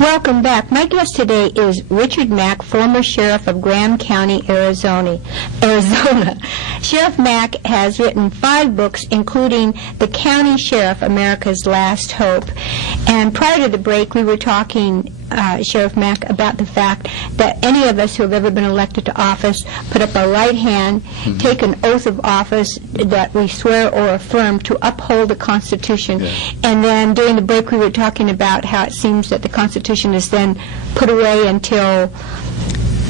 Welcome back. My guest today is Richard Mack, former sheriff of Graham County, Arizona. Sheriff Mack has written 5 books, including The County Sheriff, America's Last Hope. And prior to the break, we were talking, Sheriff Mack, about the fact that any of us who have ever been elected to office put up our right hand, take an oath of office that we swear or affirm to uphold the Constitution. Yeah. And then during the break, we were talking about how it seems that the Constitution is then put away until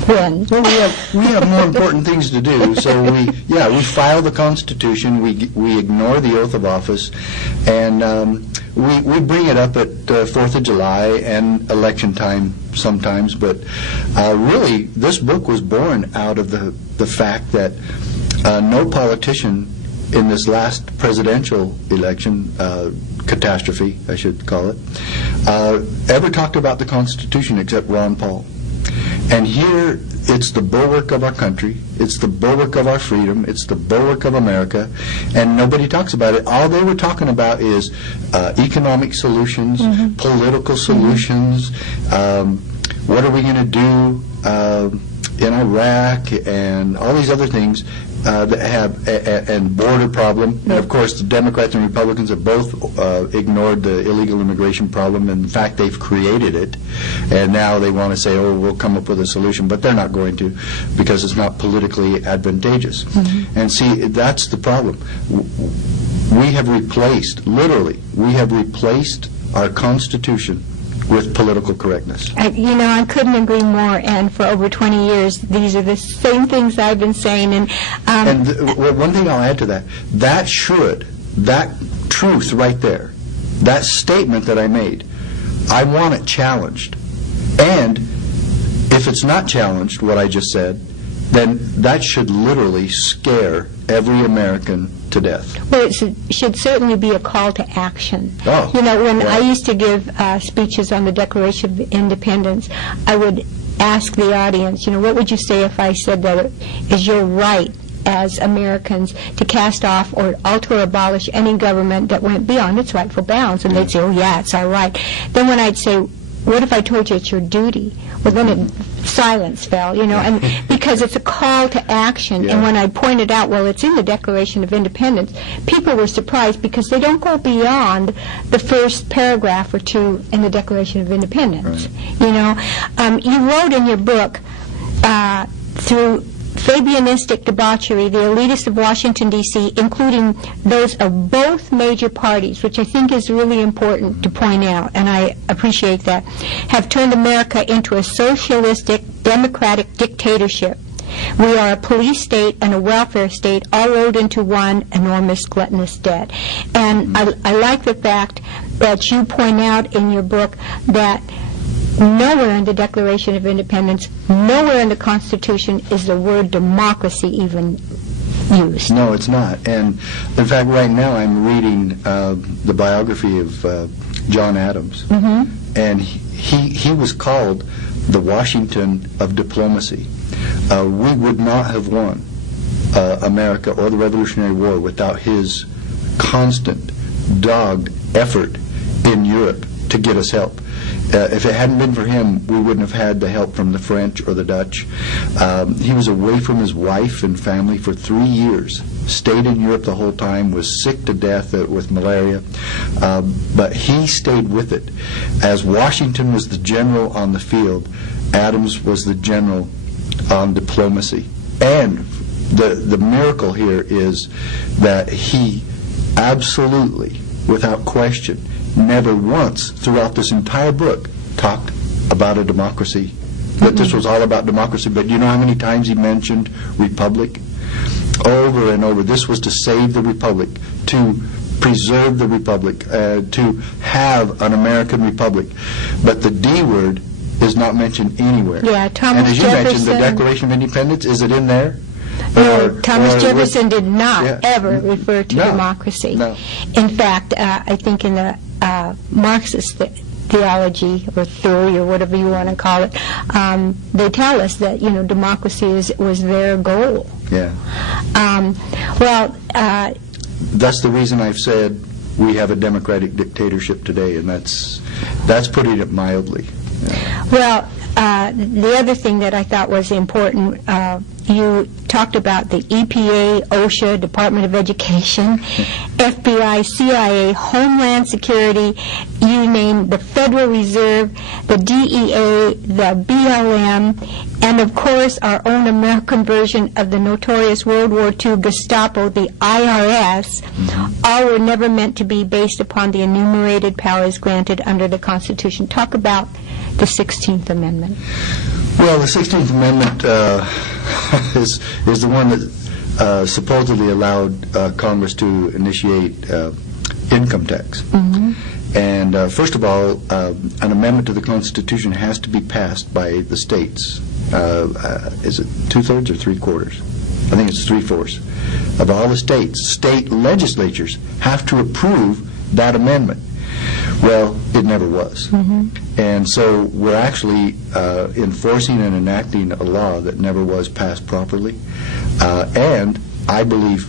when? Well, we have more important things to do. So we file the Constitution. We ignore the oath of office, and we bring it up at 4th of July and election time sometimes. But really, this book was born out of the fact that no politician in this last presidential election, catastrophe, I should call it, ever talked about the Constitution except Ron Paul. And here, it's the bulwark of our country, it's the bulwark of our freedom, it's the bulwark of America, and nobody talks about it. All they were talking about is economic solutions, political solutions, what are we going to do in Iraq, and all these other things that have, and border problem. And of course, the Democrats and Republicans have both ignored the illegal immigration problem. In fact, they've created it, and now they want to say, oh, we'll come up with a solution, but they're not going to, because it's not politically advantageous. And see, that's the problem. We have replaced, literally, we have replaced our Constitution with political correctness. You know, I couldn't agree more, and for over 20 years, these are the same things I've been saying. And one thing I'll add to that, that truth right there, that statement that I made, I want it challenged. And if it's not challenged, what I just said, then that should literally scare every American to death. Well, it should certainly be a call to action. Oh, you know, when I used to give speeches on the Declaration of Independence, I would ask the audience, you know, what would you say if I said that it is your right as Americans to cast off or alter or abolish any government that went beyond its rightful bounds? And they'd say, oh, yeah, it's our right. Then when I'd say, what if I told you it's your duty? Well, then silence fell, you know, and because it's a call to action. And when I pointed out, well, it's in the Declaration of Independence, people were surprised because they don't go beyond the first paragraph or two in the Declaration of Independence. You know, you wrote in your book, through Fabianistic debauchery, the elitists of Washington, D.C., including those of both major parties, which I think is really important to point out, and I appreciate that, have turned America into a socialistic, democratic dictatorship. We are a police state and a welfare state all rolled into one enormous gluttonous debt. And I like the fact that you point out in your book that nowhere in the Declaration of Independence, nowhere in the Constitution is the word democracy even used. No, it's not. And in fact, right now I'm reading the biography of John Adams, and he was called the Washington of diplomacy. We would not have won America or the Revolutionary War without his constant, dogged effort in Europe to get us help. If it hadn't been for him, we wouldn't have had the help from the French or the Dutch. He was away from his wife and family for 3 years, stayed in Europe the whole time, was sick to death with malaria, but he stayed with it. As Washington was the general on the field, Adams was the general on diplomacy. And the miracle here is that he absolutely, without question, never once throughout this entire book talked about a democracy, that this was all about democracy. But you know how many times he mentioned republic? Over and over. This was to save the republic, to preserve the republic, to have an American republic. But the D word is not mentioned anywhere. Yeah, Thomas and as you Jefferson, mentioned, the Declaration of Independence, is it in there? No, Thomas Jefferson did not ever refer to democracy. No. In fact, I think in the Marxist theology or theory or whatever you want to call it, they tell us that, you know, democracy was their goal. Yeah. That's the reason I've said we have a democratic dictatorship today, and that's putting it mildly. Well, the other thing that I thought was important, you talked about the EPA, OSHA, Department of Education, FBI, CIA, Homeland Security, you name the Federal Reserve, the DEA, the BLM, and of course our own American version of the notorious World War II Gestapo, the IRS, all were never meant to be based upon the enumerated powers granted under the Constitution. Talk about the 16th Amendment. Well, the 16th Amendment is the one that supposedly allowed Congress to initiate income tax. And first of all, an amendment to the Constitution has to be passed by the states. Is it 2/3 or 3/4? I think it's 3/4 of all the states. State legislatures have to approve that amendment. Well, it never was. And so we're actually enforcing and enacting a law that never was passed properly. And I believe,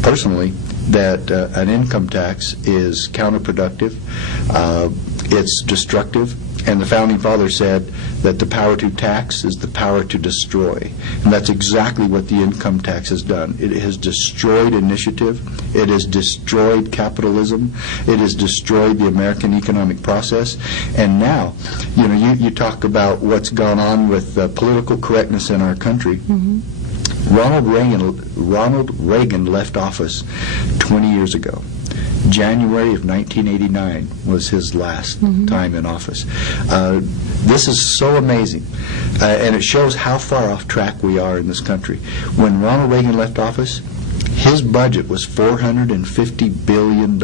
personally, that an income tax is counterproductive. It's destructive. And the Founding Fathers said that the power to tax is the power to destroy. And that's exactly what the income tax has done. It has destroyed initiative. It has destroyed capitalism. It has destroyed the American economic process. And now, you know, you talk about what's gone on with political correctness in our country. Ronald Reagan left office 20 years ago. January of 1989 was his last time in office. This is so amazing, and it shows how far off track we are in this country. When Ronald Reagan left office, his budget was $450 billion,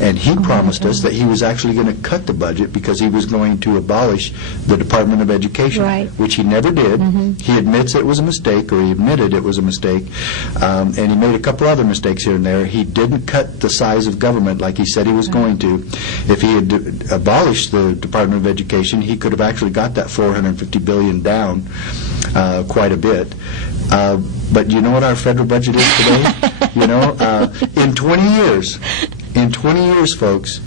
and he promised us that he was actually going to cut the budget because he was going to abolish the Department of Education, which he never did. He admits it was a mistake, or he admitted it was a mistake, and he made a couple other mistakes here and there. He didn't cut the size of government like he said he was going to. If he had abolished the Department of Education, he could have actually got that $450 billion down quite a bit. But you know what our federal budget is today? You know, in 20 years, folks,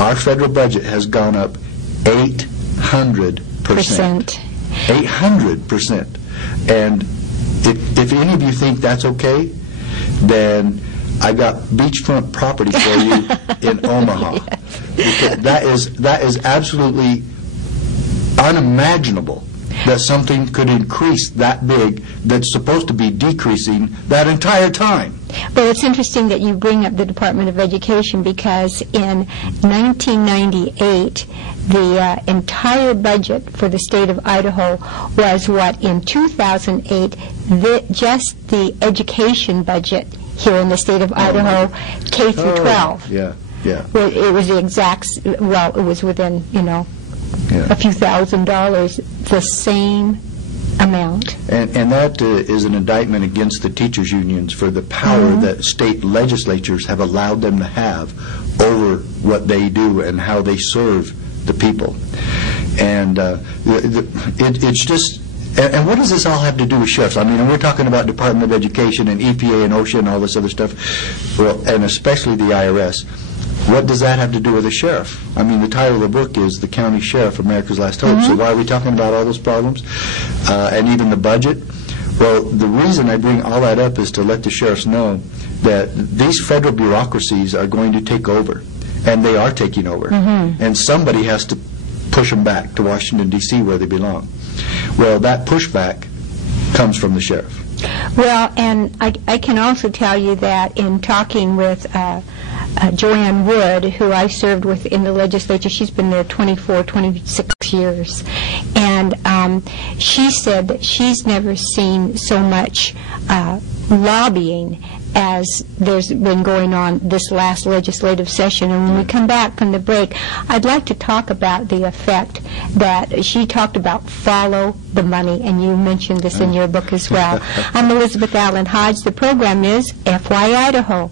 our federal budget has gone up 800%. 800%. And if any of you think that's okay, then I got beachfront property for you in Omaha. Because that is absolutely unimaginable that something could increase that big that's supposed to be decreasing that entire time. Well, it's interesting that you bring up the Department of Education, because in 1998, the entire budget for the state of Idaho was what, in 2008, just the education budget here in the state of Idaho, K through 12. Yeah. It was the exact, well, it was within, you know, a few $1,000s, the same amount. And that is an indictment against the teachers' unions for the power that state legislatures have allowed them to have over what they do and how they serve the people. And it's just... And what does this all have to do with sheriffs? I mean, we're talking about Department of Education and EPA and OSHA and all this other stuff, well, and especially the IRS. What does that have to do with the sheriff? I mean, the title of the book is The County Sheriff, America's Last Hope. So why are we talking about all those problems? And even the budget? Well, the reason I bring all that up is to let the sheriffs know that these federal bureaucracies are going to take over, and they are taking over. And somebody has to push them back to Washington, D.C., where they belong. Well, that pushback comes from the sheriff. Well, and I can also tell you that in talking with Joanne Wood, who I served with in the legislature, she's been there 24, 26 years, and she said that she's never seen so much lobbying as there's been going on this last legislative session. And when we come back from the break, I'd like to talk about the effect that she talked about, follow the money, and you mentioned this in your book as well. I'm Elizabeth Allan Hodge. The program is FYIdaho.